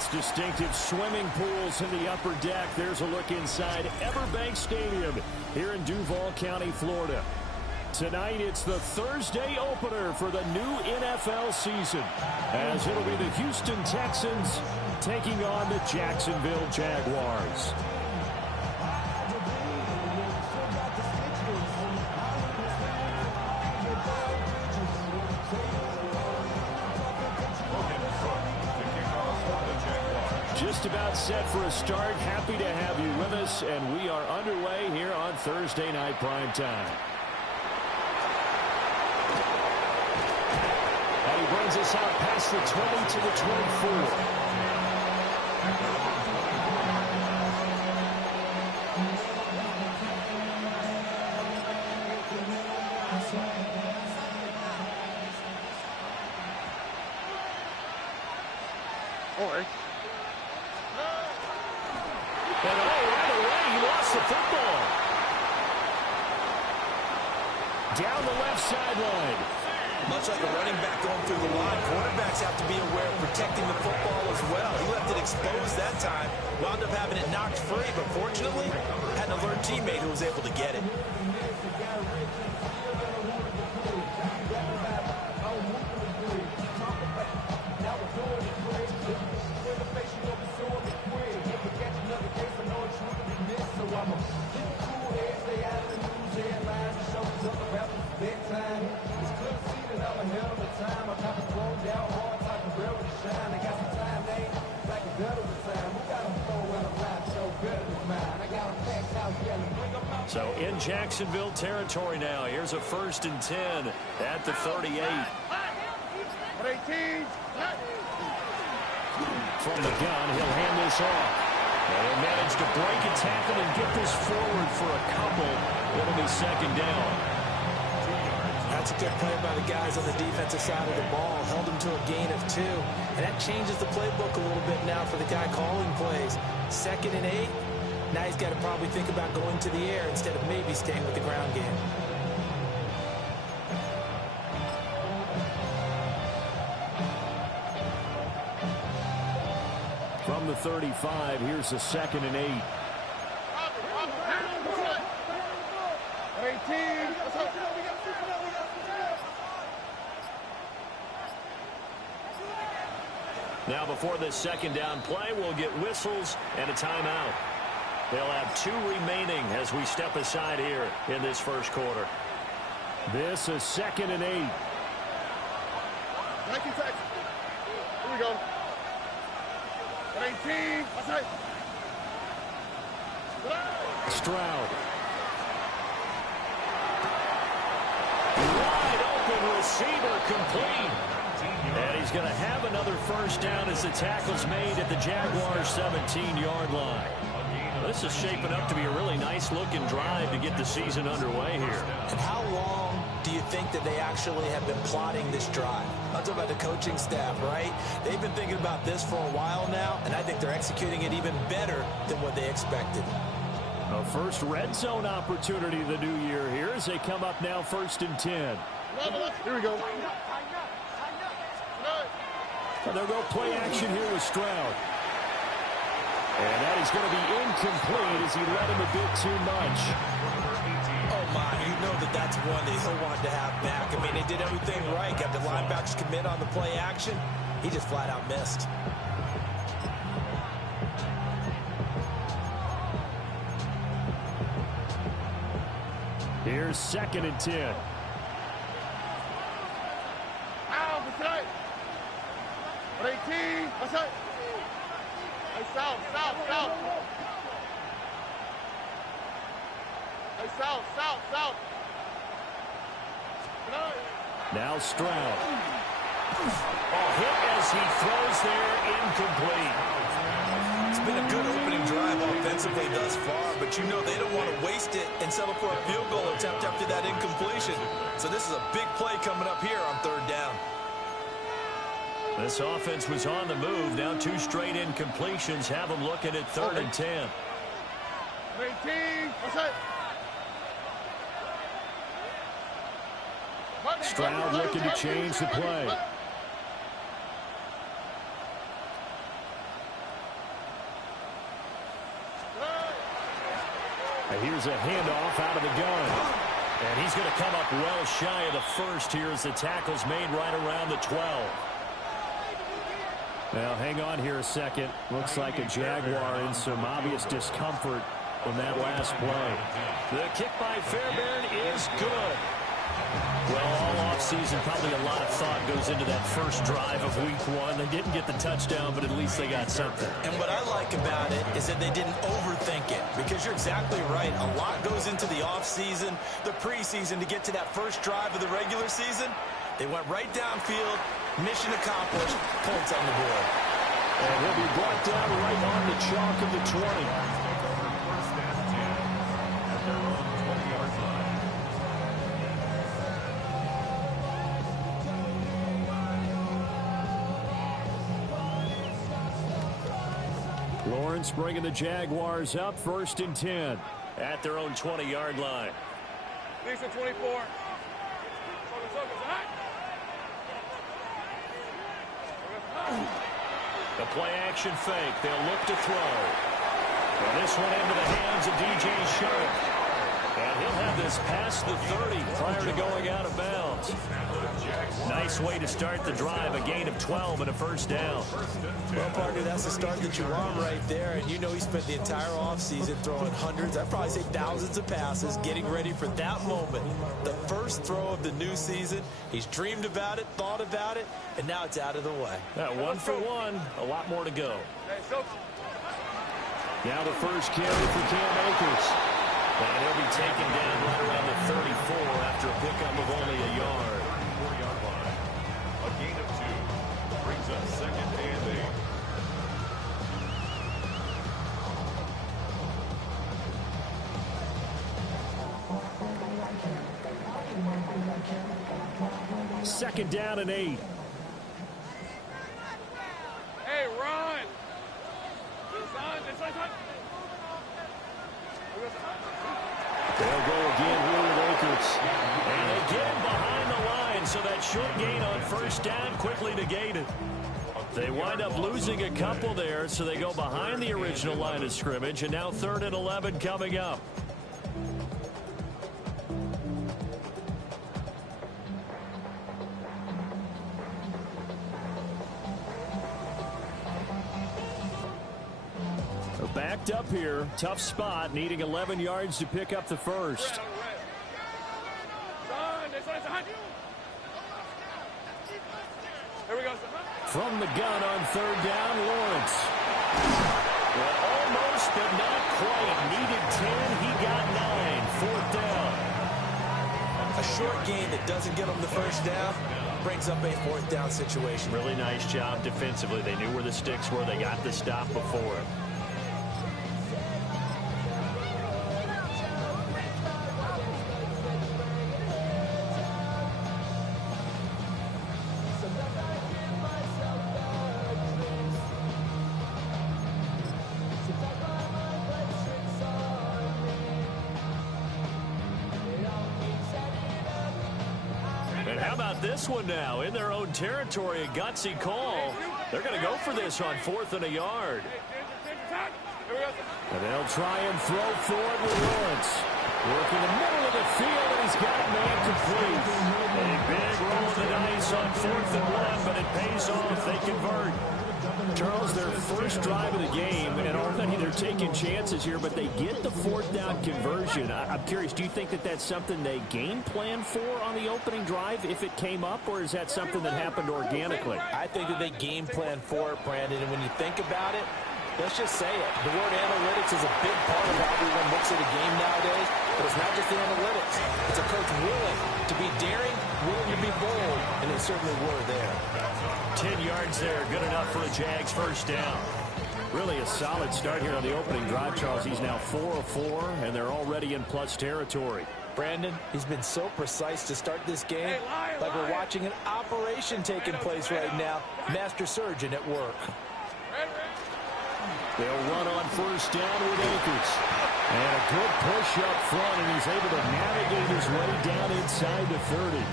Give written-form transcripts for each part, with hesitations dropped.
its distinctive swimming pools in the upper deck. There's a look inside Everbank Stadium here in Duval County, Florida. Tonight, it's the Thursday opener for the new NFL season, as it'll be the Houston Texans taking on the Jacksonville Jaguars. Just about set for a start. Happy to have you with us, and we are underway here on Thursday Night Prime Time. And he brings us out past the 20 to the 24. Down the left sideline. Much like a running back going through the line, quarterbacks have to be aware of protecting the football as well. He left it exposed that time, wound up having it knocked free, but fortunately, had an alert teammate who was able to get it. So in Jacksonville territory now. Here's a 1st and 10 at the 38. From the gun, he'll hand this off. They'll manage to break a tackle and get this forward for a couple. It'll be 2nd down. That's a good play by the guys on the defensive side of the ball. Held them to a gain of 2. And that changes the playbook a little bit now for the guy calling plays. 2nd and 8. Now he's got to probably think about going to the air instead of maybe staying with the ground game. From the 35, here's a 2nd and 8. Now before this 2nd down play, we'll get whistles and a timeout. They'll have 2 remaining as we step aside here in this first quarter. This is 2nd and 8. Here we go. 18. Stroud. Wide open receiver complete. And he's going to have another 1st down as the tackle's made at the Jaguars' 17-yard line. This is shaping up to be a really nice-looking drive to get the season underway here. And how long do you think that they actually have been plotting this drive? I'm talking about the coaching staff, right? They've been thinking about this for a while now, and I think they're executing it even better than what they expected. A first red zone opportunity the new year here as they come up now 1st and 10. Here we go. And they'll go play action here with Stroud. And that is going to be incomplete as he led him a bit too much. Oh, my. You know that's one that he'll want to have back. I mean, they did everything right. Got the linebackers commit on the play action. He just flat out missed. Here's 2nd and 10. Outside. 18. Outside. South. Now Stroud. Hit as he throws there, incomplete. It's been a good opening drive offensively thus far, but you know they don't want to waste it and settle for a field goal attempt after that incompletion. So this is a big play coming up here on 3rd down. This offense was on the move. Now 2 straight incompletions have them looking at 3rd and 10. 18. Stroud looking to change the play. Here's a handoff out of the gun. And he's going to come up well shy of the first here as the tackle's made right around the 12. Well, hang on here a second. Looks like a Jaguar in some obvious discomfort from that last play. The kick by Fairbairn is good. Well, all offseason, probably a lot of thought goes into that first drive of week 1. They didn't get the touchdown, but at least they got something. And what I like about it is that they didn't overthink it, because you're exactly right. A lot goes into the offseason, the preseason, to get to that first drive of the regular season. They went right downfield, mission accomplished, points on the board. And he'll be brought down right on the chalk of the 20. Lawrence bringing the Jaguars up, 1st and 10. At their own 20-yard line. Lisa 24. The play-action fake. They'll look to throw. And this one into the hands of DJ Sharp. And he'll have this past the 30 prior to going out of bounds. Nice way to start the drive. A gain of 12 and a first down. Well, partner, that's the start that you want right there. And you know he spent the entire offseason throwing hundreds, I'd probably say thousands of passes, getting ready for that moment. The first throw of the new season. He's dreamed about it, thought about it, and now it's out of the way. 1 for 1. A lot more to go. Now the first carry for Cam Akers. And he'll be taken down right around the 34 after a pickup of only a yard. 4-yard line. A gain of 2 brings us 2nd and 8. Second down and 8. Hey, run! They'll go again here with Akers. And they get him behind the line, so that short gain on first down quickly negated. They wind up losing a couple there, so they go behind the original line of scrimmage, and now 3rd and 11 coming up. Backed up here, tough spot, needing 11 yards to pick up the first. From the gun on 3rd down, Lawrence. Well, almost, but not quite. Needed 10, he got 9. 4th down. A short gain that doesn't get him the first down brings up a 4th down situation. Really nice job defensively. They knew where the sticks were. They got the stop before it. This one now in their own territory, a gutsy call. They're going to go for this on 4th and a yard. And they'll try and throw forward with Lawrence. Working the middle of the field, and he's got man complete. A big roll of the dice on 4th and 1, but it pays off. They convert. Charles, their first drive of the game, and already they're taking chances here, but they get the 4th down conversion. I'm curious, do you think that that's something they game plan for on the opening drive if it came up, or is that something that happened organically? I think that they game plan for it, Brandon, and when you think about it, let's just say it. The word analytics is a big part of how everyone looks at a game nowadays, but it's not just the analytics. It's a coach willing to be daring, willing to be bold, and they certainly were there. 10 yards there, good enough for a Jags first down. Really a solid start here on the opening drive, Charles. He's now 4 of 4, and they're already in plus territory. Brandon, he's been so precise to start this game, like we're watching an operation taking place right now. Master surgeon at work. They'll run on first down with Akers. And a good push up front, and he's able to navigate his way down inside the 30.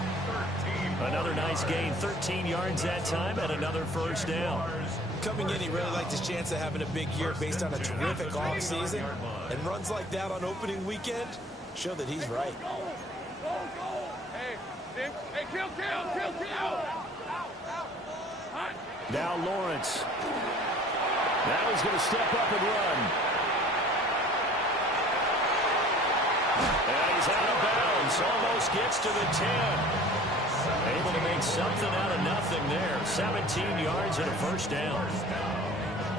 Another nice gain, 13 yards that time, and another first down. Coming in, he really liked his chance of having a big year based on a terrific offseason. And runs like that on opening weekend show that he's right. Hey, kill. Now Lawrence. Now he's going to step up and run. And he's out of bounds. Almost gets to the 10. Able to make something out of nothing there. 17 yards and a first down.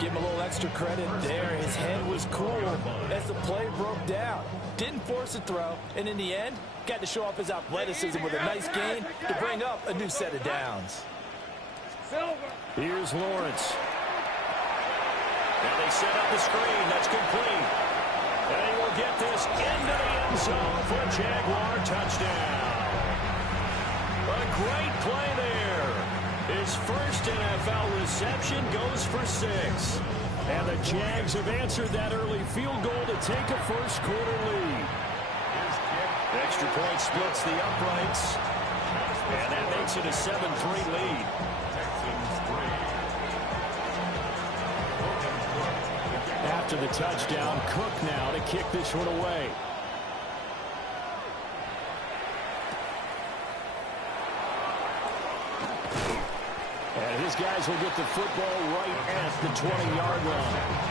Give him a little extra credit there. His head was cool as the play broke down. Didn't force a throw, and in the end, got to show off his athleticism with a nice gain to bring up a new set of downs. Here's Lawrence. Now they set up the screen. That's complete. And he will get this into the end zone for a Jaguar touchdown. A great play there. His first NFL reception goes for 6. And the Jags have answered that early field goal to take a first-quarter lead. Extra point splits the uprights. And that makes it a 7-3 lead. After the touchdown, Cook now to kick this one away. And his guys will get the football right at the 20-yard line.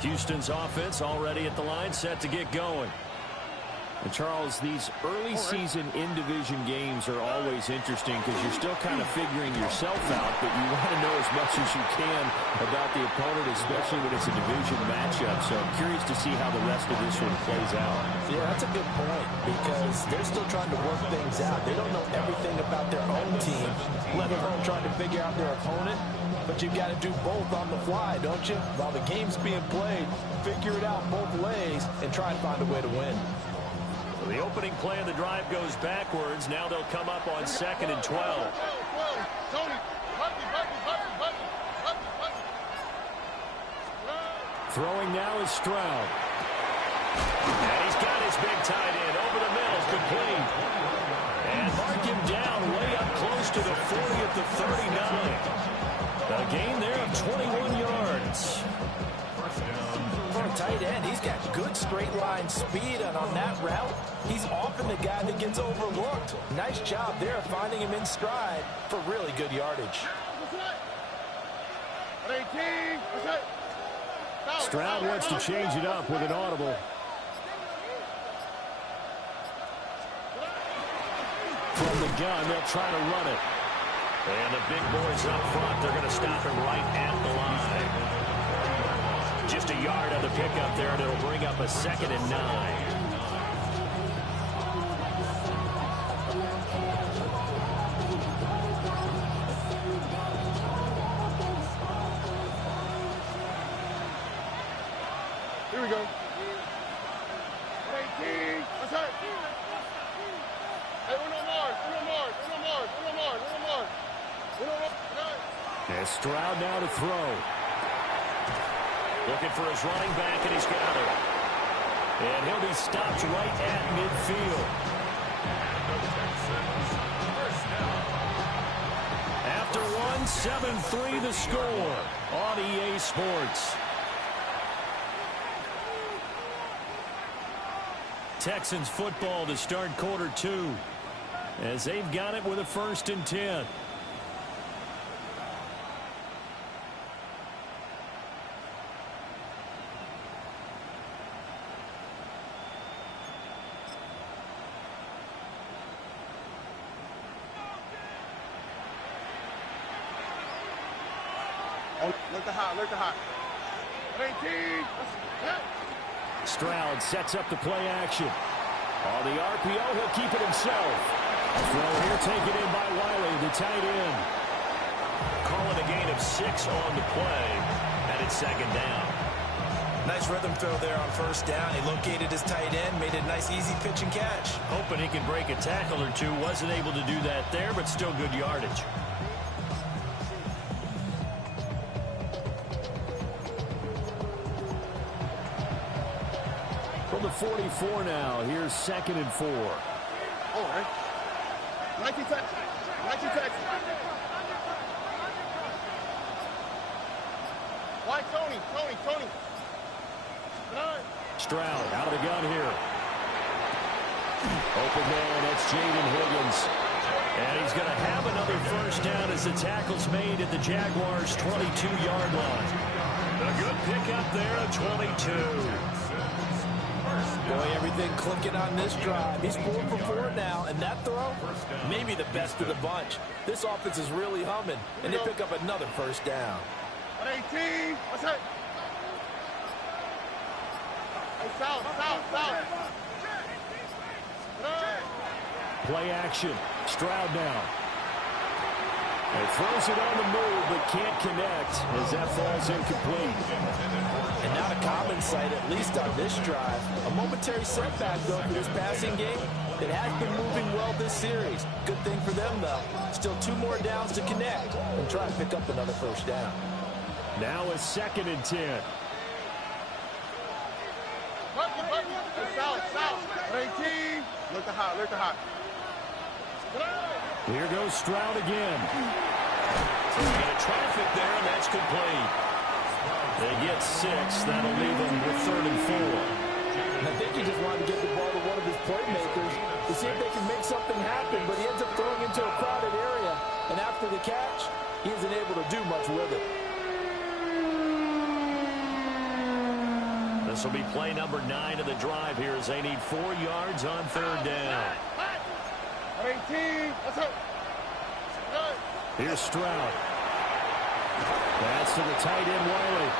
Houston's offense already at the line, set to get going. And Charles, these early season in-division games are always interesting because you're still kind of figuring yourself out, but you want to know as much as you can about the opponent, especially when it's a division matchup. So I'm curious to see how the rest of this one plays out. Yeah, that's a good point because they're still trying to work things out. They don't know everything about their own team, let alone trying to figure out their opponent. But you've got to do both on the fly, don't you? While the game's being played, figure it out both ways and try and find a way to win. Well, the opening play of the drive goes backwards. Now they'll come up on 2nd and 12. Throwing now is Stroud. And he's got his big tight end over the middle, complete. And mark him down way up close to the 40 at the 39. A gain there of 21 yards. For a tight end, he's got good straight line speed, and on that route, he's often the guy that gets overlooked. Nice job there finding him in stride for really good yardage. Stroud wants to change it up with an audible. From the gun, they'll try to run it. And the big boys up front, they're going to stop him right at the line. Just a yard on the pickup there, and it'll bring up a 2nd and 9. Here we go. 18. That's it. Hey, uno more. And Stroud now to throw. Looking for his running back, and he's got it. And he'll be stopped right at midfield. After one, 7-3 the score on EA Sports. Texans football to start quarter 2 as they've got it with a 1st and 10. Look the hot. 18. Stroud sets up the play action. On the RPO, he'll keep it himself. Throw here taken in by Wiley, the tight end. Calling a gain of 6 on the play, and it's 2nd down. Nice rhythm throw there on 1st down. He located his tight end, made it a nice easy pitch and catch. Hoping he can break a tackle or two. Wasn't able to do that there, but still good yardage. 44 now. Here's 2nd and 4. All right. 19 touch. 19 touch. Why Tony? Stroud out of the gun here. Open man, that's Jaden Higgins. And he's going to have another first down as the tackle's made at the Jaguars' 22-yard line. A good pickup there at 22. Boy, everything clicking on this drive. He's 4 for 4 now, and that throw, maybe the best of the bunch. This offense is really humming, and they pick up another first down. 18. What's that? Hey, south. Play action. Stroud now. He throws it on the move, but can't connect as that falls incomplete. And not a common sight, at least on this drive. A momentary setback, though, for this passing game. It has been moving well this series. Good thing for them, though. Still 2 more downs to connect and try to pick up another first down. Now a 2nd and 10. South. 18. Look to hot. Here goes Stroud again. So we got a traffic there, and that's complete. They get 6. That'll leave them with 3rd and 4. I think he just wanted to get the ball to one of his playmakers to see if they can make something happen, but he ends up throwing into a crowded area, and after the catch, he isn't able to do much with it. This will be play number 9 of the drive here as they need 4 yards on 3rd down. 18. What's up? Here's Stroud. That's to the tight end, Wiley.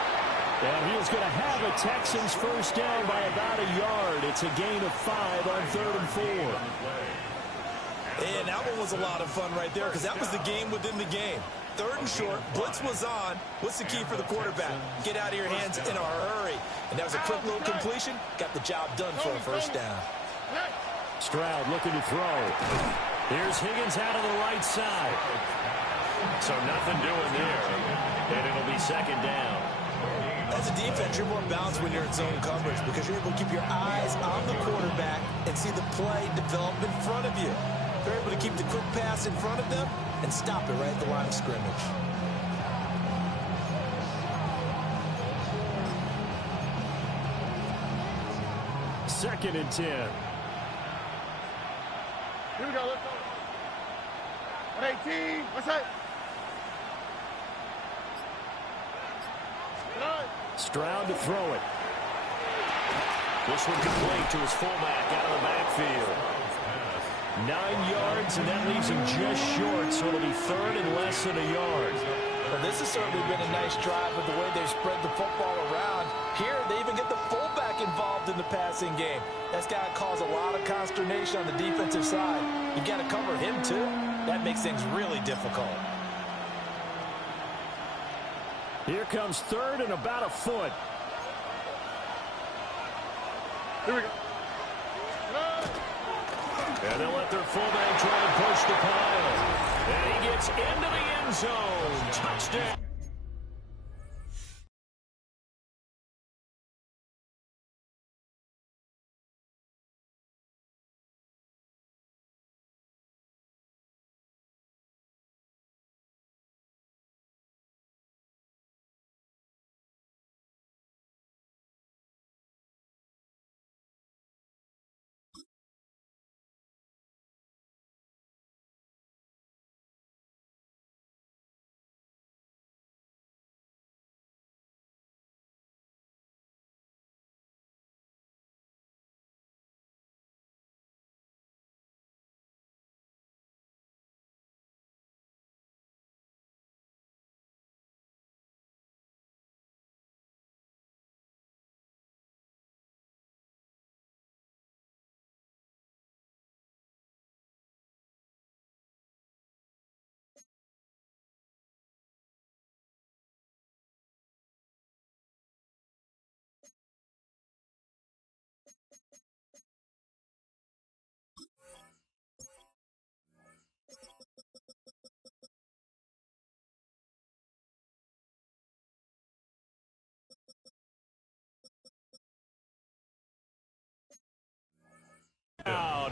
And he's going to have a Texans first down by about a yard. It's a gain of 5 on 3rd and 4. And that one was a lot of fun right there because that was the game within the game. 3rd and short, blitz was on. What's the key for the quarterback? Get out of your hands in a hurry. And that was a quick little completion. Got the job done for a first down. Stroud looking to throw. Here's Higgins out of the right side. So nothing doing there. And it'll be 2nd down. As a defense, you're more balanced when you're in zone coverage because you're able to keep your eyes on the quarterback and see the play develop in front of you. They're able to keep the quick pass in front of them and stop it right at the line of scrimmage. Second and 10. Here we go. Let's go. 18. What's that? Stroud to throw it. This one complete to his fullback out of the backfield. 9 yards, and that leaves him just short, so it'll be 3rd and less than a yard. Well, this has certainly been a nice drive with the way they've spread the football around. Here, they even get the fullback involved in the passing game. That's got to cause a lot of consternation on the defensive side. You've got to cover him, too. That makes things really difficult. Here comes 3rd and about a foot. Here we go. And they'll let their fullback try and push the pile. And he gets into the end zone. Touchdown.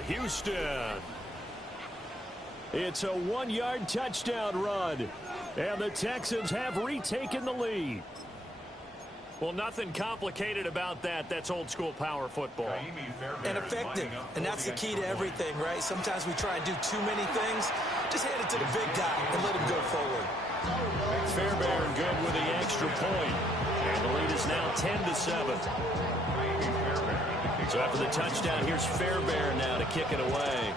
Houston. It's a 1-yard touchdown run. And the Texans have retaken the lead. Well, nothing complicated about that. That's old-school power football. And effective. And that's the key to everything, right? Sometimes we try and do too many things. Just hand it to the big guy and let him go forward. Fairbairn good with the extra point. And the lead is now 10-7. So after the touchdown, here's Fairbairn now to kick it away.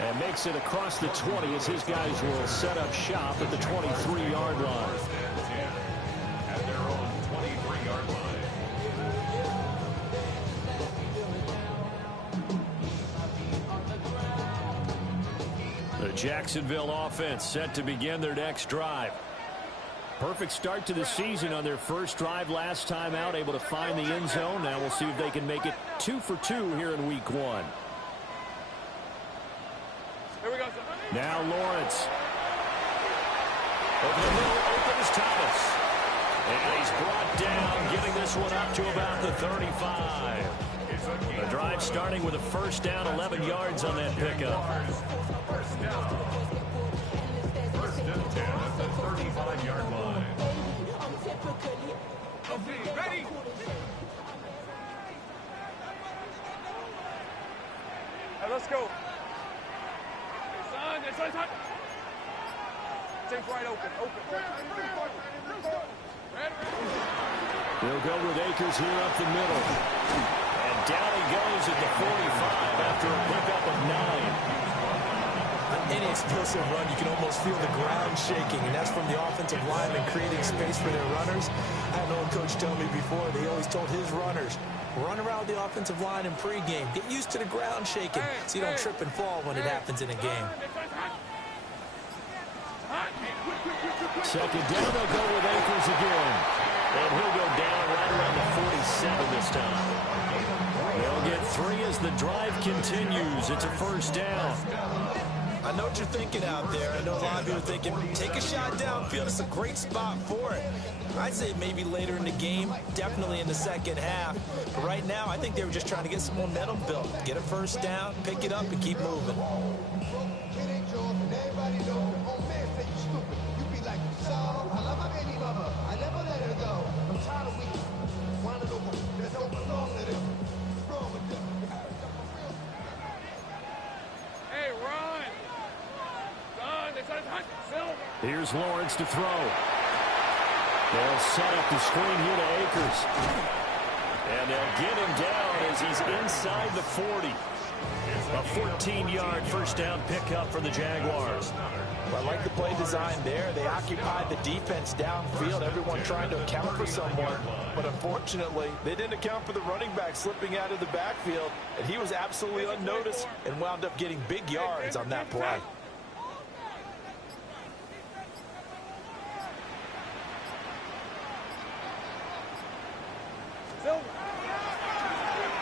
And makes it across the 20 as his guys will set up shop at the 23-yard line. At their own 23-yard line. The Jacksonville offense set to begin their next drive. Perfect start to the season on their first drive last time out, able to find the end zone. Now we'll see if they can make it 2 for 2 here in week 1. Here we go. Now Lawrence. Over the middle, open is Thomas. And he's brought down, getting this one up to about the 35. The drive starting with a first down, 11 yards on that pickup. First and 10 at the 35-yard line. Ready? Let's go. Take right open. They'll go with Akers here up the middle. And down he goes at the 45 after a pickup of 9. Any explosive run, you can almost feel the ground shaking, and that's from the offensive linemen creating space for their runners. I had an old coach tell me before, they always told his runners, run around the offensive line in pregame. Get used to the ground shaking so you don't trip and fall when it happens in a game. Second down, they'll go with Akers again. And he'll go down right around the 47 this time. They'll get 3 as the drive continues. It's a first down. I know what you're thinking out there. I know a lot of you are thinking, take a shot downfield. It's a great spot for it. I'd say maybe later in the game, definitely in the second half. But right now, I think they were just trying to get some momentum built. Get a first down, pick it up, and keep moving. Here's Lawrence to throw. They'll set up the screen here to Akers. And they'll get him down as he's inside the 40. A 14-yard first down pickup for the Jaguars. Well, I like the play design there. They occupied the defense downfield, everyone trying to account for someone. But unfortunately, they didn't account for the running back slipping out of the backfield, and he was absolutely unnoticed and wound up getting big yards on that play.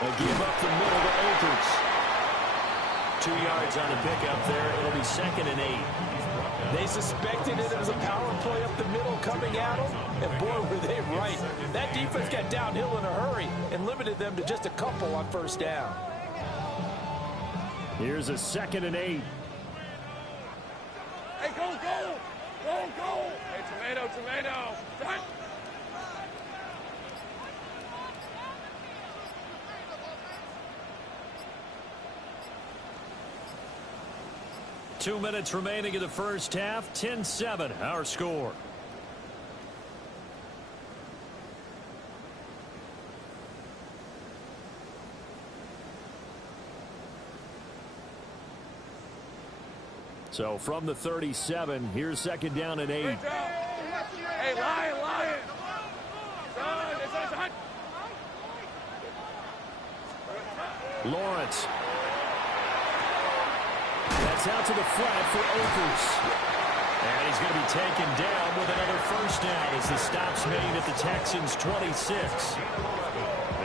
They give up the middle to Akers. 2 yards on the pickup there. It'll be 2nd and 8. They suspected it was a power play up the middle coming at them, and boy, were they right. That defense got downhill in a hurry and limited them to just a couple on first down. Here's a 2nd and 8. Hey, go! Hey, tomato! Front. 2 minutes remaining in the first half. 10-7, our score. So from the 37, here's 2nd down and 8. Hey, Lion! Son. Lawrence. That's out to the flat for Akers. And he's going to be taken down with another first down as the stop's made at the Texans' 26.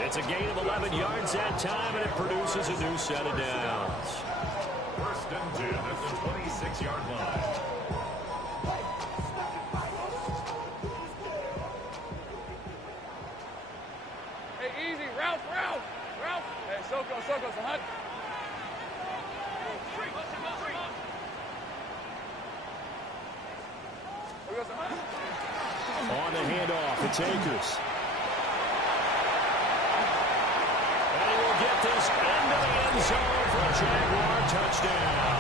It's a gain of 11 yards that time, and it produces a new set of downs. First and 10 at the 26-yard line. handoff. It's Akers. And he will get this into the end zone for a Jaguar touchdown.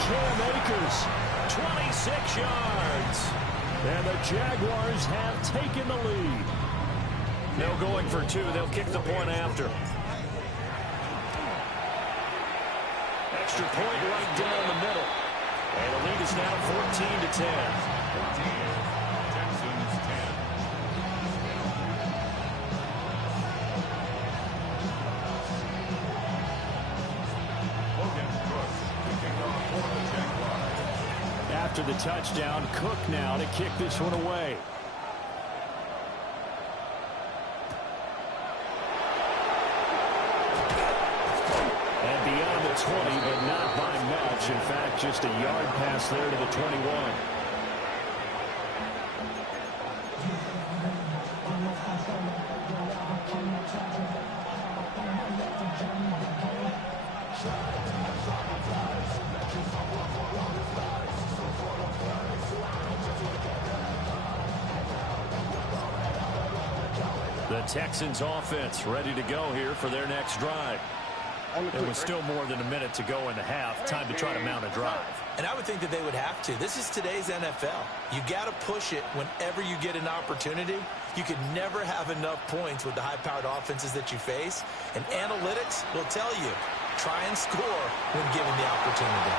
Cam Akers, 26 yards. And the Jaguars have taken the lead. No going for two. They'll kick the point after. Extra point right down the middle. And the lead is now 14-10. Texans 10. Logan Cook kicking off for the Jaguars. After the touchdown, Cook now to kick this one away. And beyond the 20, but not by much. In fact, just a yard pass there to the 21. The Texans offense ready to go here for their next drive. It was still more than a minute to go in the half. Time to try to mount a drive. And I would think that they would have to. This is today's NFL. You got to push it whenever you get an opportunity. You could never have enough points with the high-powered offenses that you face. And analytics will tell you, try and score when given the opportunity.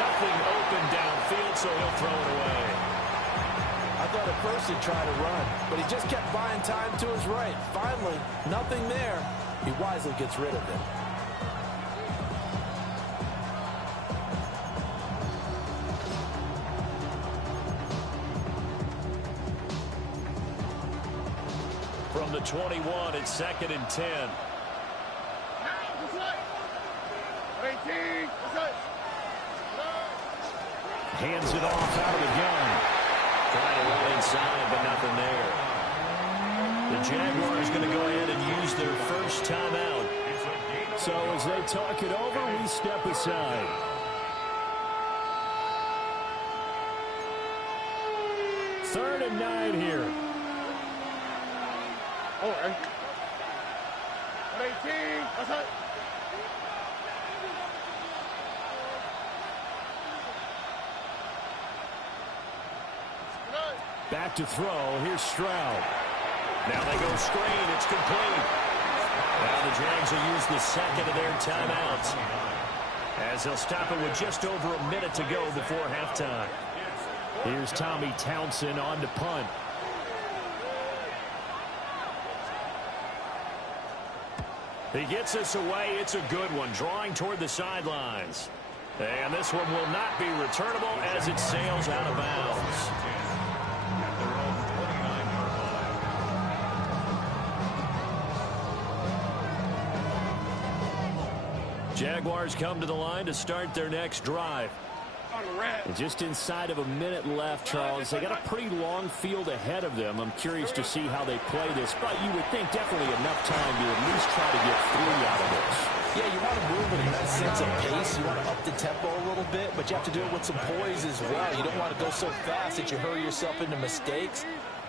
Nothing open downfield, so he'll throw it away. I thought at first he'd try to run, but he just kept buying time to his right. Finally, nothing there. He wisely gets rid of it. From the 21, it's 2nd and 10. Hands it off out of the gun. Trying to run inside, but nothing there. The Jaguars going to go ahead and use their first timeout. So as they talk it over, we step aside. Third and 9 here. All right. 18. That's it. Back to throw. Here's Stroud. Now they go screen. It's complete. Now the Jags will use the second of their timeouts, as they'll stop it with just over a minute to go before halftime. Here's Tommy Townsend on to punt. He gets this away. It's a good one, drawing toward the sidelines. And this one will not be returnable as it sails out of bounds. At their own 29-yard line. Jaguars come to the line to start their next drive. And just inside of a minute left, Charles. They got a pretty long field ahead of them. I'm curious to see how they play this, but you would think definitely enough time to at least try to get 3 out of this. Yeah, you want to move with a nice sense of pace. You want to up the tempo a little bit, but you have to do it with some poise as well. You don't want to go so fast that you hurry yourself into mistakes.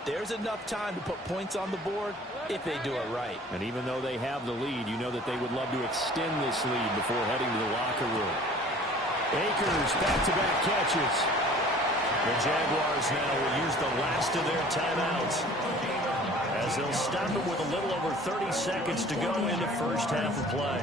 There's enough time to put points on the board if they do it right. And even though they have the lead, you know that they would love to extend this lead before heading to the locker room. Akers back-to-back catches. The Jaguars now will use the last of their timeouts, as they'll stop it with a little over 30 seconds to go in the first half of play.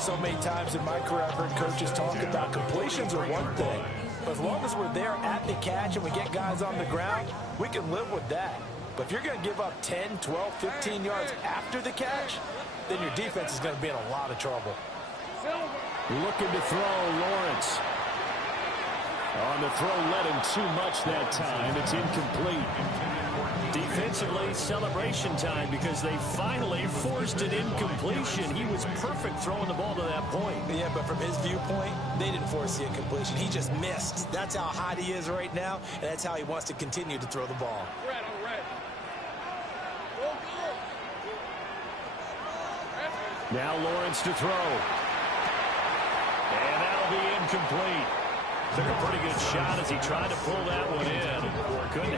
So many times in my career, I've heard coaches talk about completions are one thing. But as long as we're there at the catch and we get guys on the ground, we can live with that. But if you're going to give up 10, 12, 15 yards after the catch, then your defense is going to be in a lot of trouble. Looking to throw, Lawrence. On the throw, led him too much that time. It's incomplete. Defensively, celebration time because they finally forced an incompletion. He was perfect throwing the ball to that point. Yeah, but from his viewpoint, they didn't force the incompletion. He just missed. That's how hot he is right now, and that's how he wants to continue to throw the ball. Now Lawrence to throw. And that'll be incomplete. Took a pretty good shot as he tried to pull that one in. Couldn't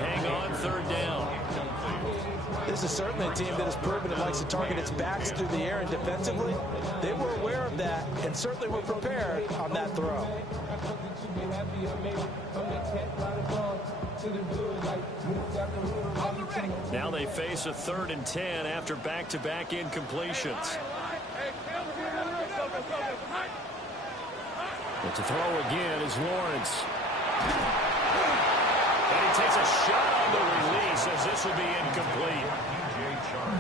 This is certainly a team that has proven it likes to target its backs through the air, and defensively, they were aware of that and certainly were prepared on that throw. Now they face a 3rd and 10 after back-to-back incompletions. But to throw again is Lawrence. And he takes a shot on the release as this will be incomplete.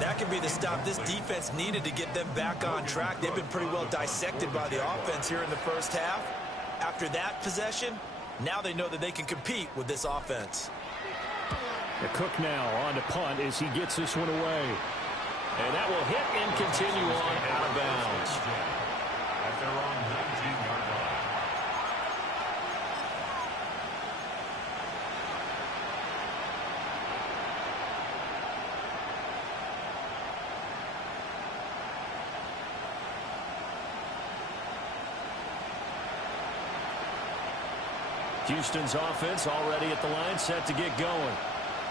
That could be the stop this defense needed to get them back on track. They've been pretty well dissected by the offense here in the first half. After that possession, now they know that they can compete with this offense. The Cook now on to punt as he gets this one away. And that will hit and continue on out of bounds. At their own 19-yard line. Houston's offense already at the line, set to get going.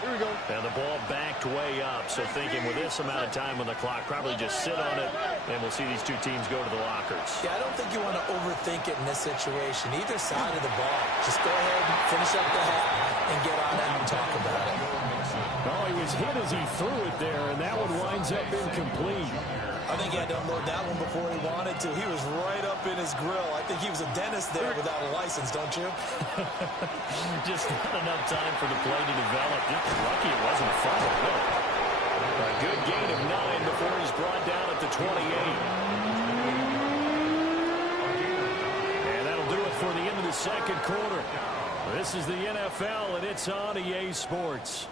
Here we go. And the ball backed way up, so thinking with this amount of time on the clock, probably just sit on it, and we'll see these two teams go to the lockers. Yeah, I don't think you want to overthink it in this situation. Either side of the ball. Just go ahead and finish up the half and get on out and talk about it. Oh, he was hit as he threw it there, and that one winds up incomplete. I think he had to unload that one before he wanted to. He was right up in his grill. I think he was a dentist there without a license, don't you? Just not enough time for the play to develop. Just lucky it wasn't a fumble. A good gain of 9 before he's brought down at the 28. And that'll do it for the end of the second quarter. This is the NFL, and it's on EA Sports.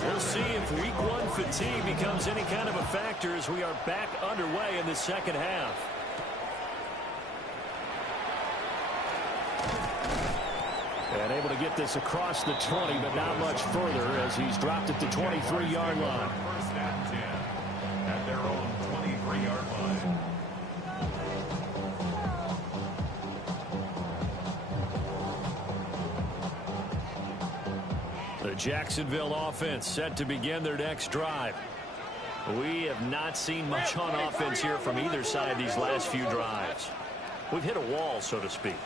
We'll see if week 1 fatigue becomes any kind of a factor as we are back underway in the second half. And able to get this across the 20, but not much further as he's dropped at the 23-yard line. First and 10 at their own 23-yard line. The Jacksonville offense set to begin their next drive. We have not seen much on offense here from either side these last few drives. We've hit a wall, so to speak.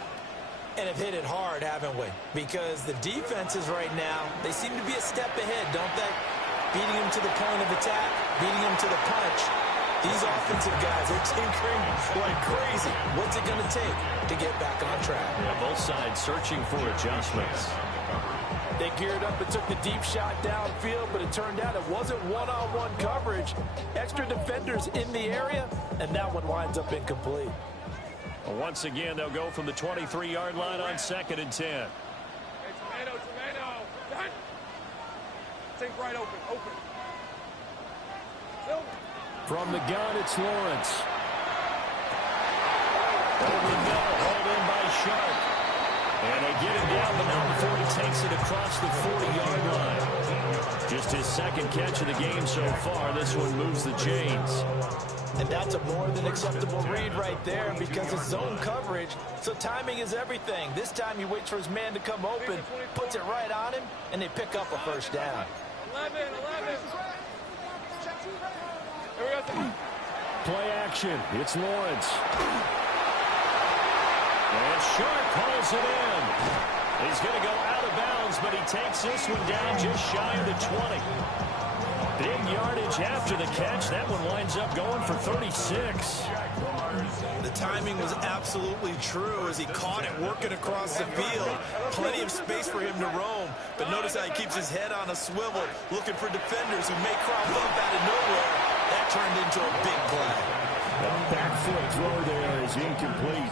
And have hit it hard, haven't we? Because the defenses right now, they seem to be a step ahead, don't they? Beating them to the point of attack, beating them to the punch. These offensive guys are tinkering like crazy. What's it going to take to get back on track? Yeah, both sides searching for adjustments. They geared up and took the deep shot downfield, but it turned out it wasn't one-on-one coverage. Extra defenders in the area, and that one winds up incomplete. Well, once again, they'll go from the 23-yard line on 2nd and 10. Hey, tomato. Done. Take right open. From the gun, it's Lawrence. Over the middle, hauled in by Sharp. And they get him down, but not before he takes it across the 40-yard line. Just his second catch of the game so far. This one moves the chains. And that's a more than acceptable read right there because it's zone coverage, so timing is everything. This time he waits for his man to come open, puts it right on him, and they pick up a first down. 11. Here we go. Play action. It's Lawrence. And Sharp pulls it in. He's going to go out of bounds, but he takes this one down just shy of the 20. Big yardage after the catch. That one winds up going for 36. The timing was absolutely true as he caught it working across the field. Plenty of space for him to roam, but notice how he keeps his head on a swivel, looking for defenders who may crop up out of nowhere. That turned into a big play. That back foot throw there is incomplete.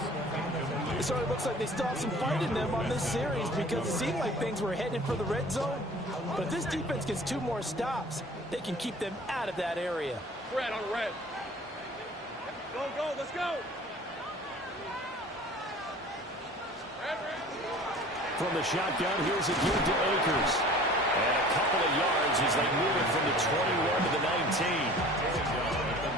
It sort of looks like they still have some fight in them on this series because it seemed like things were headed for the red zone. But if this defense gets 2 more stops, they can keep them out of that area. Red on red. Go, let's go. From the shotgun, here's a give to Akers. And a couple of yards as they move it from the 21 to the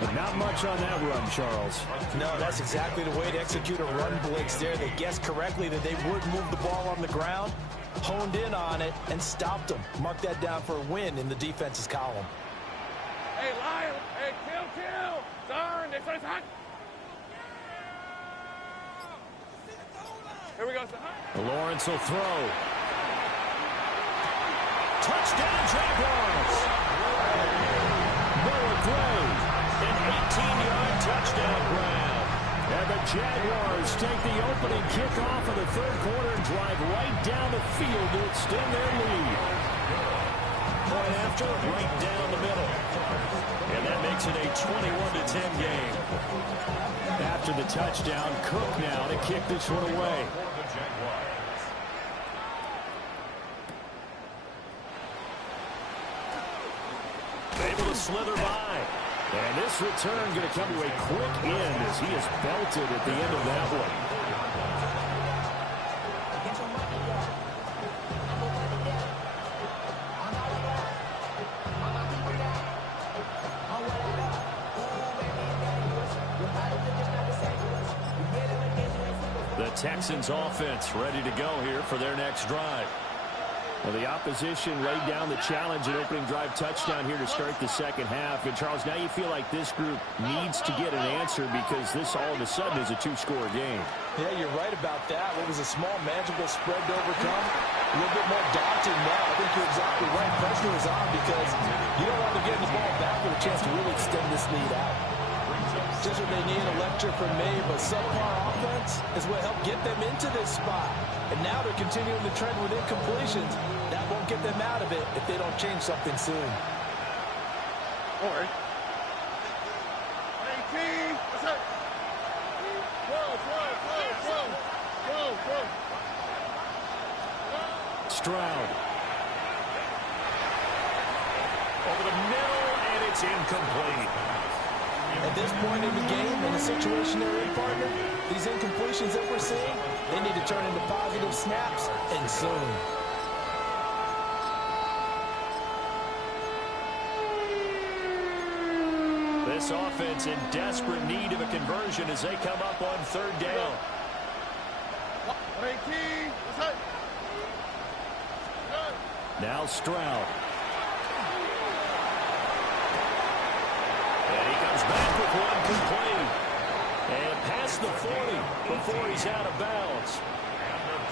19. Not much on that run, Charles. No, that's exactly the way to execute a run blitz there. They guessed correctly that they would move the ball on the ground, honed in on it, and stopped them. Mark that down for a win in the defense's column. Hey, Lyle! Hey, kill! Darn, this is hot! Here we go, son. Lawrence will throw. Touchdown, Jaguars! Noah Gray, an 18-yard touchdown grab. And the Jaguars take the opening kickoff of the third quarter and drive right down the field to extend their lead. Point after, right down the middle. And that makes it a 21-10 game. After the touchdown, Cook now to kick this one away. Able to slither by. And this return going to come to a quick end as he is belted at the end of that one. The Texans offense ready to go here for their next drive. Well, the opposition laid down the challenge at opening drive touchdown here to start the second half. And, Charles, now you feel like this group needs to get an answer because this all of a sudden is a two-score game. Yeah, you're right about that. What was a small, manageable spread to overcome? A little bit more daunting now. I think you're exactly right. Pressure is on because you don't want to get the ball back with a chance to really extend this lead out. Just what they need, a lecture from me, but subpar offense is what helped get them into this spot. And now they're continuing the trend with incompletions. That won't get them out of it if they don't change something soon. All right. 18, what's up? Whoa. Stroud. Over the middle, and it's incomplete. At this point in the game, in the situation they're in, partner, these incompletions that we're seeing, they need to turn into positive snaps, and soon. This offense in desperate need of a conversion as they come up on third down. 18, what's up? Now Stroud. And he comes back with one complete. And past the 40 before he's out of bounds.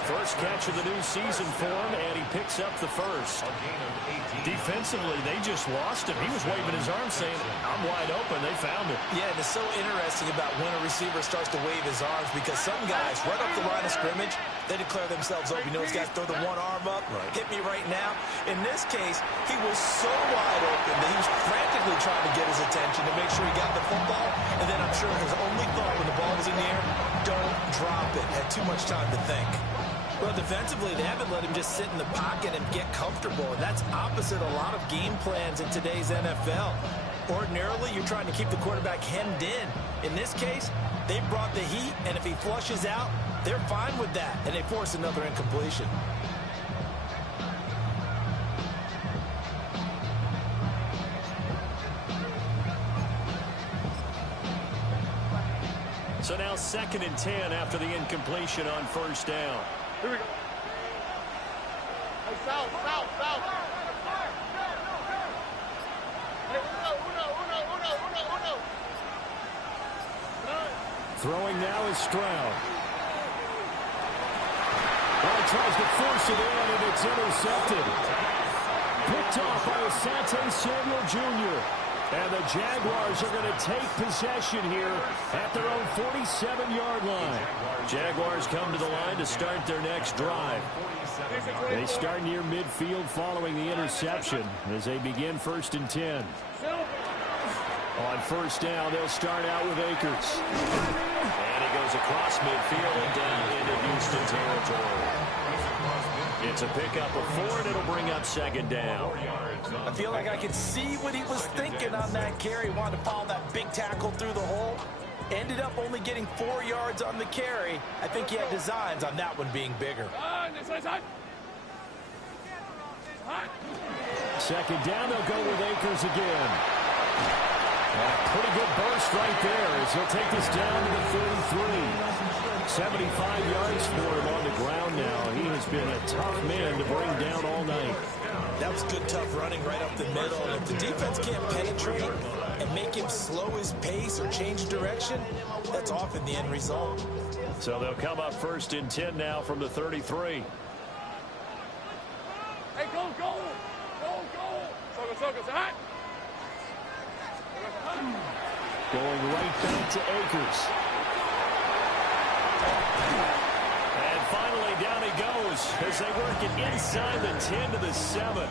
First catch of the new season for him, and he picks up the first. Defensively, they just lost him. He was waving his arms saying, I'm wide open. They found him. Yeah, and it's so interesting about when a receiver starts to wave his arms because some guys, right up the line of scrimmage, they declare themselves open. You know, these guys throw the one arm up, hit me right now. In this case, he was so wide open that he was frantically trying to get his attention to make sure he got the football. And then I'm sure his only thought when the ball was in the air, don't drop it. Had too much time to think. Well, defensively, they haven't let him just sit in the pocket and get comfortable, and that's opposite a lot of game plans in today's NFL. Ordinarily, you're trying to keep the quarterback hemmed in. In this case, they brought the heat, and if he flushes out, they're fine with that, and they force another incompletion. So now 2nd and 10 after the incompletion on first down. Here we go. Hey, south. Hey, uno. Throwing now is Stroud. Well, he tries to force it in, and it's intercepted. Picked off by Asante Samuel Jr. And the Jaguars are going to take possession here at their own 47-yard line. Jaguars come to the line to start their next drive. They start near midfield following the interception as they begin 1st and 10. On first down, they'll start out with Akers. And he goes across midfield and down into Houston territory. It's a pickup of 4, and it'll bring up 2nd down. I feel like I could see what he was thinking on that carry. He wanted to follow that big tackle through the hole. Ended up only getting 4 yards on the carry. I think he had designs on that one being bigger. Second down, they'll go with Akers again. Pretty good burst right there as he'll take this down to the 33. 75 yards for him on the ground now. He has been a tough man to bring down all night. That was good, tough running right up the middle. And if the defense can't penetrate and make him slow his pace or change direction, that's often the end result. So they'll come up first and 10 now from the 33. Hey, go, go! Go, go! Soga, hot! Going right back to Akers. And finally down he goes as they work it inside the 10 to the 7.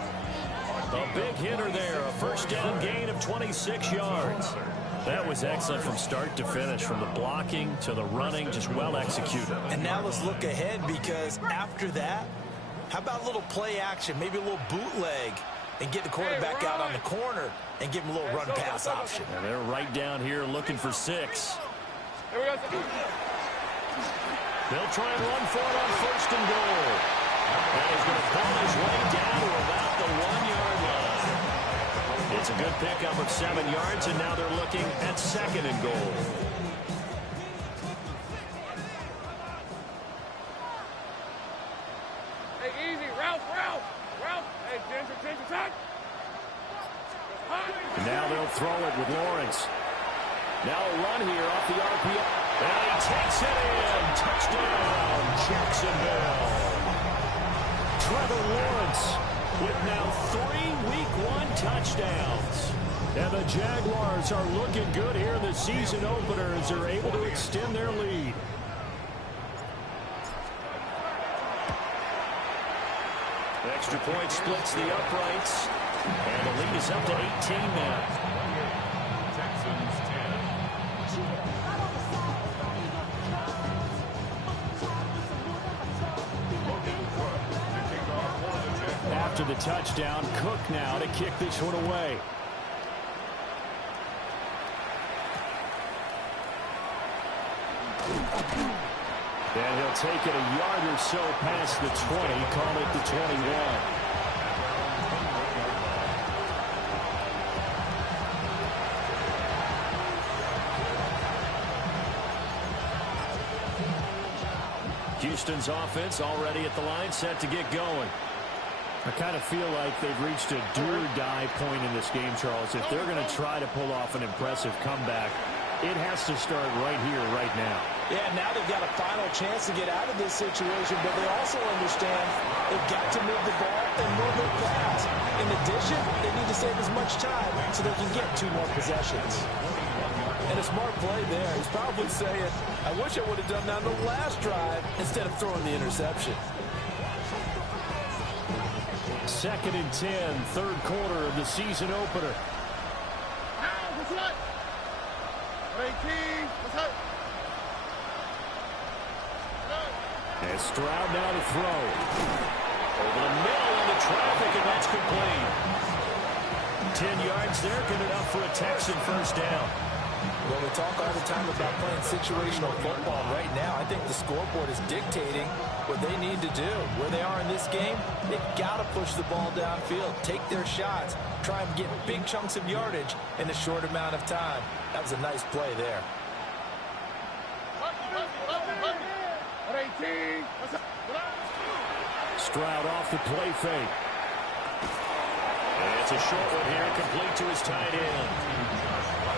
A big hitter there. A first down gain of 26 yards. That was excellent from start to finish, from the blocking to the running, just well executed. And now let's look ahead, because after that, how about a little play action, maybe a little bootleg, and get the quarterback out on the corner and give him a little run-pass option. And they're right down here looking for 6. They'll try and run for it on first and goal. And he's going to pull his way down to about the 1-yard line. It's a good pickup of 7 yards, and now they're looking at second and goal. Hey, easy, Ralph. Hey, attention, attack. Now they'll throw it with Lawrence. Now a run here off the RPO. And he takes it in. Touchdown, Jacksonville. Trevor Lawrence with now 3 Week 1 touchdowns. And the Jaguars are looking good here in the season opener as they're able to extend their lead. Extra point splits the uprights. And the lead is up to 18 now. Texans 10. After the touchdown, Cook now to kick this one away. And he'll take it a yard or so past the 20, call it the 21. Houston's offense already at the line, set to get going. I kind of feel like they've reached a do-or-die point in this game, Charles. If they're going to try to pull off an impressive comeback, it has to start right here, right now. Yeah, now they've got a final chance to get out of this situation, but they also understand they've got to move the ball and move it fast. In addition, they need to save as much time so they can get 2 more possessions. And a smart play there. He's probably saying, I wish I would have done that on the last drive instead of throwing the interception. Second and 10, third quarter of the season opener. What's up? 18, what's up? And Stroud now to throw. Over the middle of the traffic, and that's complete. 10 yards there, good enough for a Texan first down. Well, we talk all the time about playing situational football. Right now, I think the scoreboard is dictating what they need to do. Where they are in this game, they've got to push the ball downfield, take their shots, try and get big chunks of yardage in a short amount of time. That was a nice play there. 18, what's up? Stroud off the play fake. And it's a short one here, complete to his tight end.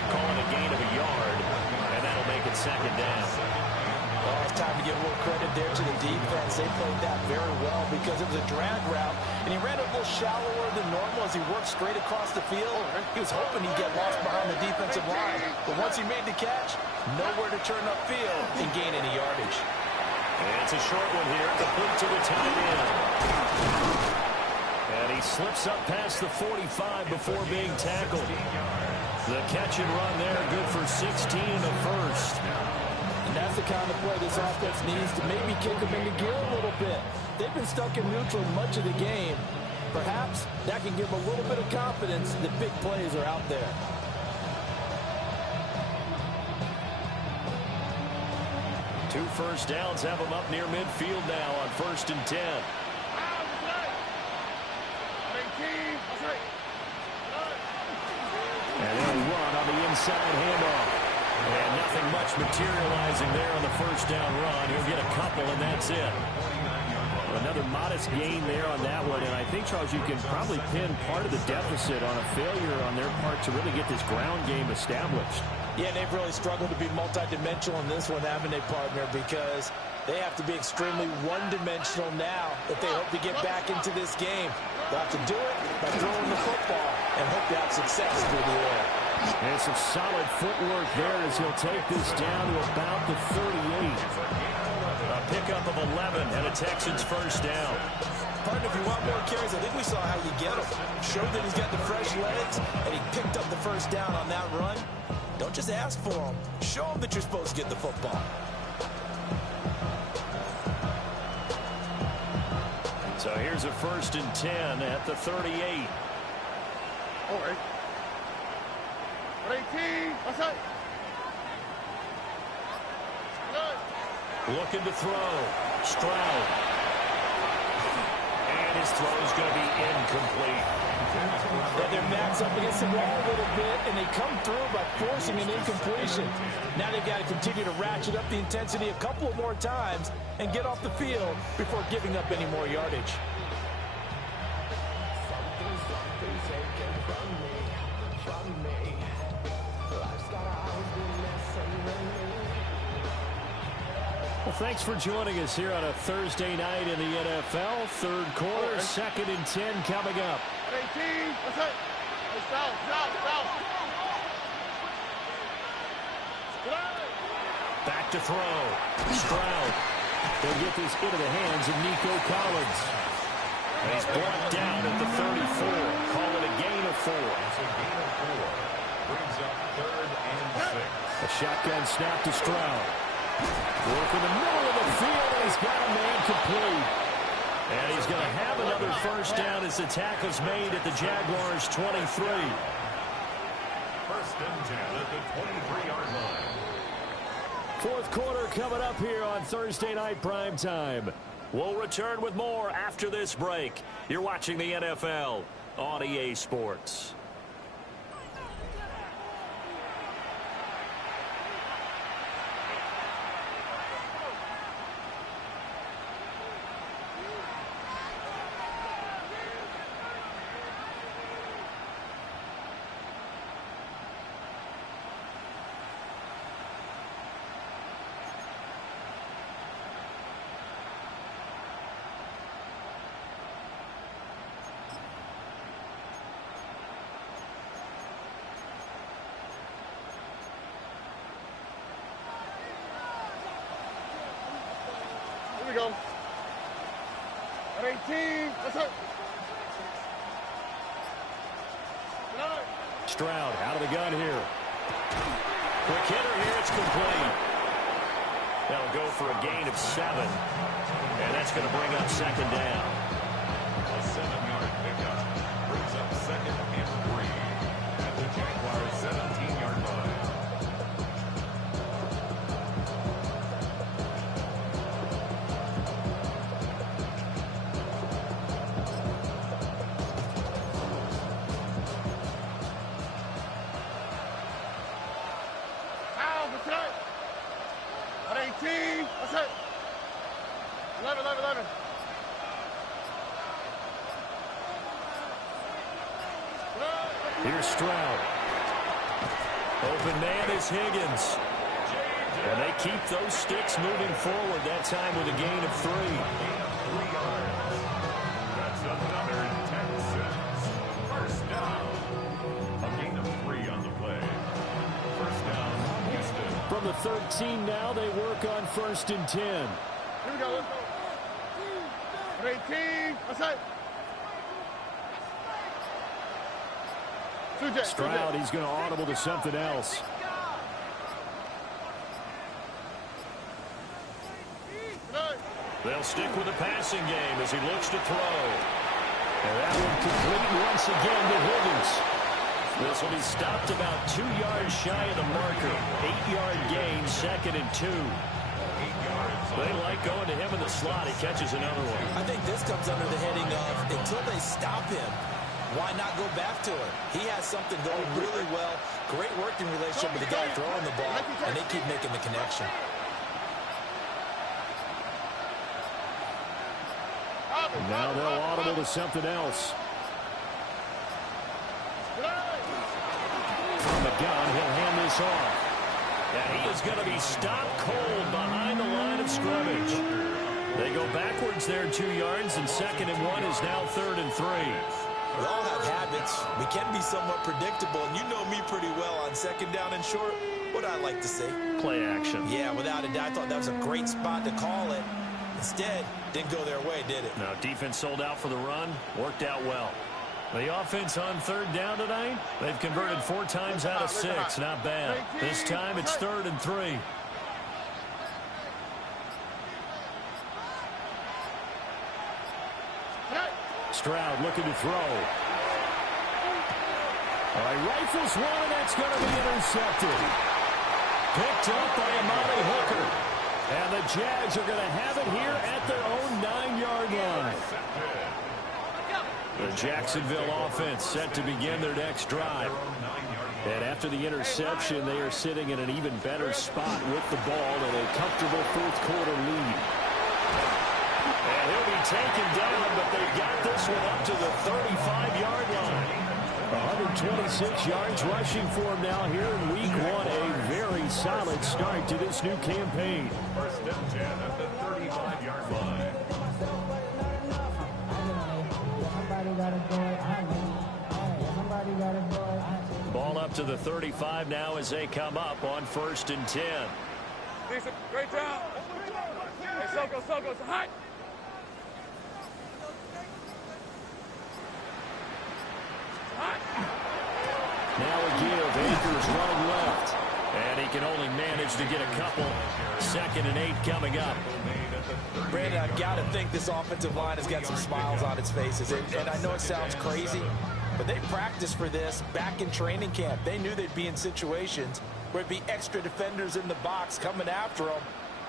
Calling a gain of a yard, and that'll make it second down. Well, it's time to give a little credit there to the defense. They played that very well because it was a drag route, and he ran a little shallower than normal as he worked straight across the field. He was hoping he'd get lost behind the defensive line, but once he made the catch, nowhere to turn upfield and gain any yardage. And it's a short one here, complete to the tight end. And he slips up past the 45 before being tackled. The catch and run there, good for 16 and a first. And that's the kind of play this offense needs to maybe kick them into gear a little bit. They've been stuck in neutral much of the game. Perhaps that can give them a little bit of confidence that big plays are out there. 2 first downs have them up near midfield now on 1st and 10. And they'll run on the inside handoff. And nothing much materializing there on the first down run. He'll get a couple, and that's it. Another modest gain there on that one. And I think, Charles, you can probably pin part of the deficit on a failure on their part to really get this ground game established. Yeah, they've really struggled to be multidimensional in this one, haven't they, partner? Because they have to be extremely one-dimensional now if they hope to get back into this game. They'll have to do it by throwing the football and hope to have success through the air. And some solid footwork there as he'll take this down to about the 38. A pickup of 11 and a Texans first down. Partner, if you want more carries, I think we saw how you get them. Showed that he's got the fresh legs, and he picked up the first down on that run. Don't just ask for them. Show them that you're supposed to get the football. So here's a 1st and 10 at the 38. All right. 18. Outside. Looking to throw. Stroud. And his throw is going to be incomplete. Yeah, they're maxed up against the wall a little bit, and they come through by forcing an incompletion. Now they've got to continue to ratchet up the intensity a couple of more times and get off the field before giving up any more yardage. Well, thanks for joining us here on a Thursday night in the NFL. 3rd quarter, 2nd and 10 coming up. 18. Outside. South. Back to throw. Stroud. They'll get this into the hands of Nico Collins. And he's brought down at the 34. Call it a gain of 4. It's a gain of 4. Brings up 3rd and 6. A shotgun snap to Stroud. Work in the middle of the field, and he's got a man complete. And he's going to have another first down as the tackle's made at the Jaguars' 23. 1st and 10 at the 23-yard line. 4th quarter coming up here on Thursday Night Primetime. We'll return with more after this break. You're watching the NFL on EA Sports. Here we go. At 18. Outside. Stroud out of the gun here. Quick hitter here. It's complete. That'll go for a gain of 7. And that's going to bring up 2nd down. A 7-yard pickup brings up 2nd and 3 at the Jaguars' 17-yard line. At 18. That's it. 11. Here's Stroud. Open man is Higgins. And they keep those sticks moving forward, that time with a gain of 3. That's another Texans first down. A gain of 3 on the play. First down, Houston. From the 13 now, they work on 1st and 10. Here we go. Let's go. At 18. Outside. Stroud, he's going to audible to something else. They'll stick with the passing game as he looks to throw. And that one complete once again to Higgins. This will be stopped about 2 yards shy of the marker. 8-yard gain, 2nd and 2. They like going to him in the slot. He catches another one. I think this comes under the heading of until they stop him, why not go back to it? He has something going really well. Great working relationship with the guy throwing the ball, and they keep making the connection. And now they'll audible to something else. From the gun, he'll hand this off. And he is going to be stopped cold behind the line of scrimmage. They go backwards there 2 yards, and 2nd and 1 is now 3rd and 3. We all have habits. We can be somewhat predictable, and you know me pretty well on 2nd down and short. What I like to say? Play action. Yeah, without a doubt. I thought that was a great spot to call it. Instead, didn't go their way, did it? Now, defense sold out for the run. Worked out well. The offense on 3rd down tonight, they've converted 4 times out of 6. Not bad. This time it's 3rd and 3. Stroud looking to throw. All right, rifles one, and that's going to be intercepted. Picked up by Amari Hooker. And the Jags are going to have it here at their own 9-yard line. The Jacksonville offense set to begin their next drive. And after the interception, they are sitting in an even better spot with the ball in a comfortable 4th quarter lead. And he'll be taken down, but they've got this one up to the 35-yard line. 126 yards rushing for him now here in week 1. A very solid start to this new campaign. 1st and 10 at the 35-yard line. Ball up to the 35 now as they come up on 1st and 10. Decent. Great job. Hey, Soko, it's hot. Now a give. Akers running left. And he can only manage to get a couple. 2nd and 8 coming up. Brandon, I've got to think this offensive line has got some smiles on its faces. And I know it sounds crazy, but they practiced for this back in training camp. They knew they'd be in situations where it'd be extra defenders in the box coming after them,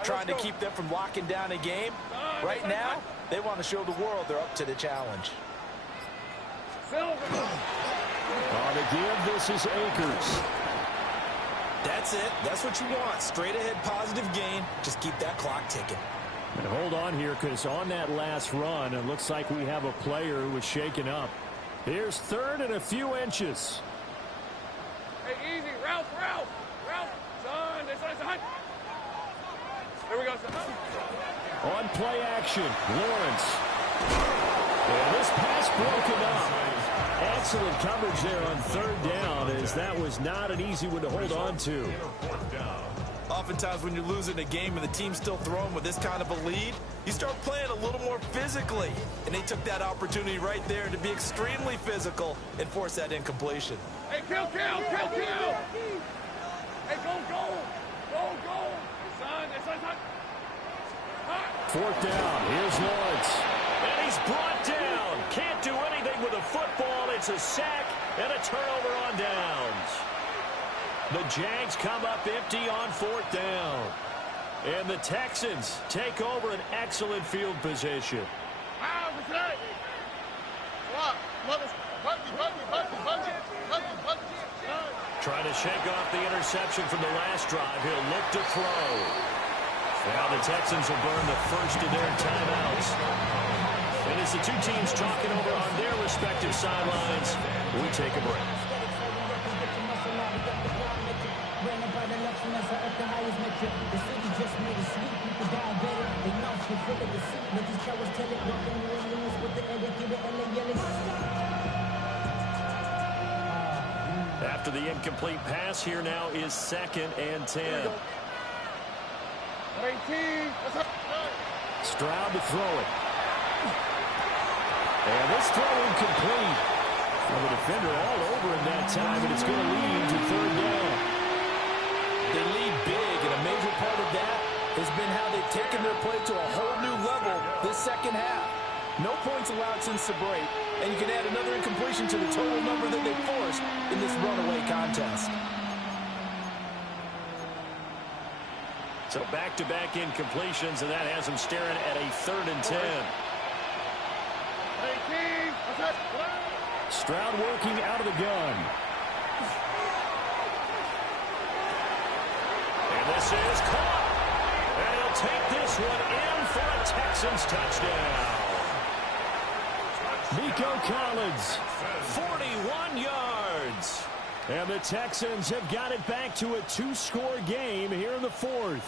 trying to keep them from locking down a game. Right now, they want to show the world they're up to the challenge. On the give, this is Akers. That's it. That's what you want. Straight ahead positive gain. Just keep that clock ticking. And hold on here, because on that last run, it looks like we have a player who was shaken up. Here's 3rd and a few inches. Hey, easy. Ralph. Son, this is hot. Here we go, son. On play action, Lawrence. And this pass broken up. Excellent coverage there on 3rd down, as that was not an easy one to hold on to. Oftentimes when you're losing a game and the team's still throwing with this kind of a lead, you start playing a little more physically. And they took that opportunity right there to be extremely physical and force that incompletion. Hey, kill. Hey, go. Son, this is hot. 4th down, here's Lawrence. And he's brought down. Can't do anything with a football. It's a sack and a turnover on downs. The Jags come up empty on 4th down. And the Texans take over an excellent field position. Trying to shake off the interception from the last drive. He'll look to throw. Now the Texans will burn the first of their timeouts. And as the two teams talking over on their respective sidelines, we take a break. After the incomplete pass, here now is 2nd and 10. Stroud to throw it. And this throw incomplete. From the defender all over him that time, and it's going to lead to 3rd down. They lead big, and a major part of that has been how they've taken their play to a whole new level this 2nd half. No points allowed since the break, and you can add another incompletion to the total number that they forced in this runaway contest. So back-to-back incompletions, and that has them staring at a 3rd and 10. Stroud working out of the gun. And this is caught. And he'll take this one in for a Texans touchdown. Nico Collins. 41 yards. And the Texans have got it back to a 2-score game here in the 4th.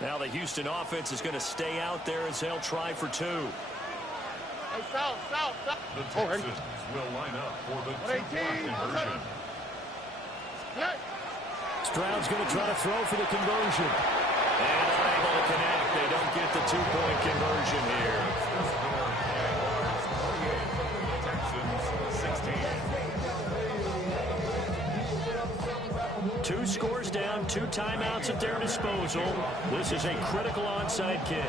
Now the Houston offense is going to stay out there as they'll try for 2. The Texans will line up for the 2-point conversion. Stroud's going to try to throw for the conversion. And unable to connect. They don't get the 2-point conversion here. Texans 16. 2 scores down, 2 timeouts at their disposal. This is a critical onside kick.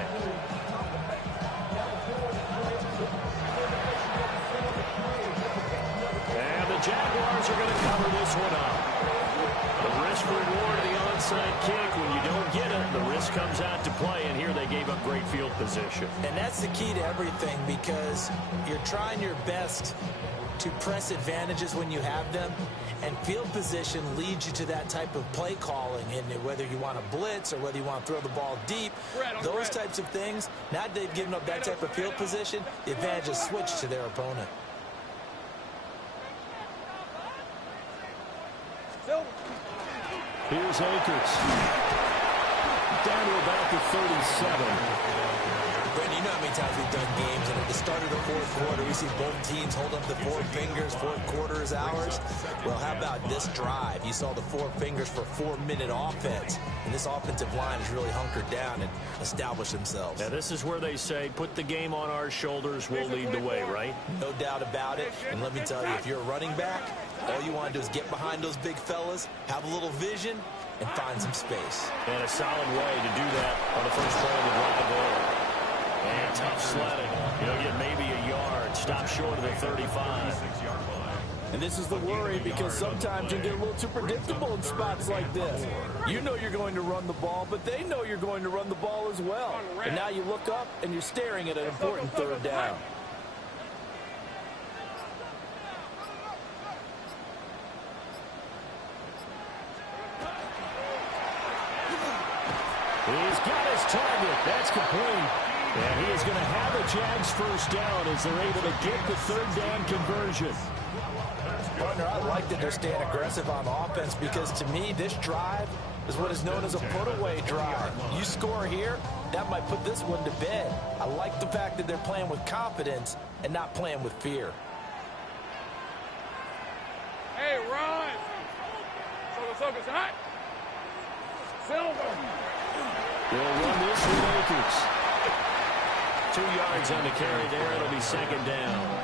And the Jaguars are going to cover this one up. The risk reward of the onside kick, when you don't get it, the risk comes out to play, and here they gave up great field position. And that's the key to everything, because you're trying your best to press advantages when you have them, and field position leads you to that type of play calling, and whether you want to blitz or whether you want to throw the ball deep, those types of things. Now that they've given up that type of field position, the advantage is switched to their opponent. Here's Akers. Down to about the 37. Brandon, you know how many times we've done games, and at the start of the 4th quarter, we see both teams hold up the 4 fingers, 4th quarter is ours. Well, how about this drive? You saw the 4 fingers for 4-minute offense, and this offensive line has really hunkered down and established themselves. Now, this is where they say, put the game on our shoulders, we'll lead the way, right? No doubt about it, and let me tell you, if you're a running back, all you want to do is get behind those big fellas, have a little vision, and find some space. And a solid way to do that on the first play of the drive there. And tough sledding. He'll get maybe a yard. Stop short of the 35. And this is the worry, because sometimes you get a little too predictable in spots like this. You know you're going to run the ball, but they know you're going to run the ball as well. And now you look up and you're staring at an important 3rd down. He's got his target. That's complete. And he is going to have a Jags first down as they're able to get the 3rd down conversion. Partner, I like that they're staying aggressive on offense, because to me, this drive is what is known as a put-away drive. You score here, that might put this one to bed. I like the fact that they're playing with confidence and not playing with fear. Hey, run! Focus, hot! Silver! They'll run this with Akers. 2 yards on the carry there. It'll be 2nd down.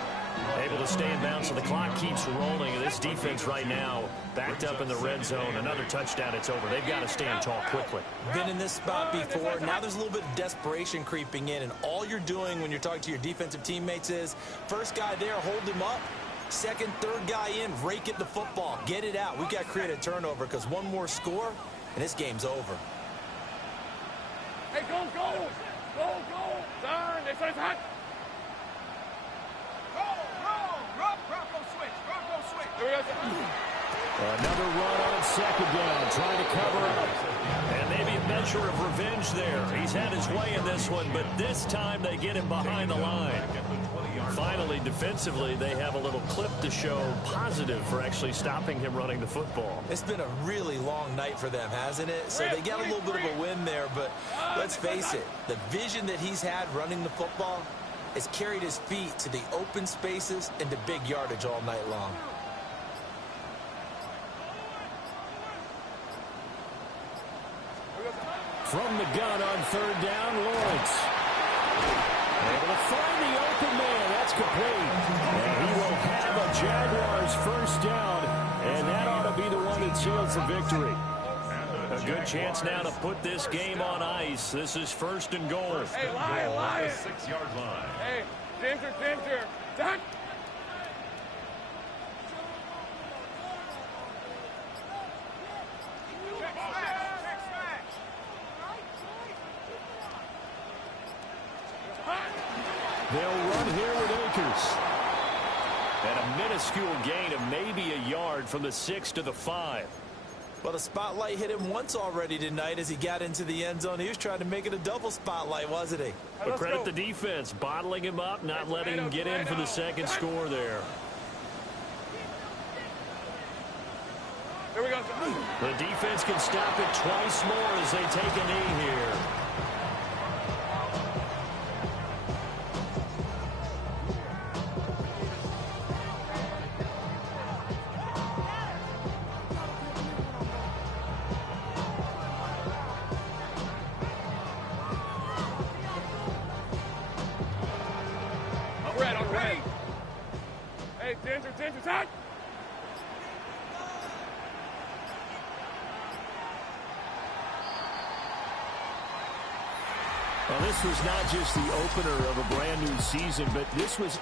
Able to stay in bounds, so the clock keeps rolling. And this defense right now backed up in the red zone. Another touchdown, it's over. They've got to stand tall quickly. Been in this spot before. Now there's a little bit of desperation creeping in, and all you're doing when you're talking to your defensive teammates is, first guy there, hold him up. Second, 3rd guy in, rake at the football. Get it out. We've got to create a turnover, because one more score, and this game's over. Hey, go! Turn! This is hot! Another run on 2nd down, trying to cover up. And maybe a measure of revenge there. He's had his way in this one, but this time they get him behind the line. Finally, defensively, they have a little clip to show positive for actually stopping him running the football. It's been a really long night for them, hasn't it? So they got a little bit of a win there, but let's face it, the vision that he's had running the football has carried his feet to the open spaces and to big yardage all night long. From the gun on 3rd down, Lawrence. Able to find the open man. That's complete. And he will have a Jaguars first down, and that ought to be the one that seals the victory. A good chance now to put this game on ice. This is 1st and goal. Hey, lie! 6-yard line. Hey, Ginger! Done! They'll run here with Akers. And a minuscule gain of maybe a yard from the 6 to the 5. Well, the spotlight hit him once already tonight as he got into the end zone. He was trying to make it a double spotlight, wasn't he? But credit the defense, bottling him up, not letting him get in for the second score there. Here we go. The defense can stop it twice more as they take a knee here. I'm ready. Hey, Ginger, time. Well, this was not just the opener of a brand new season, but this was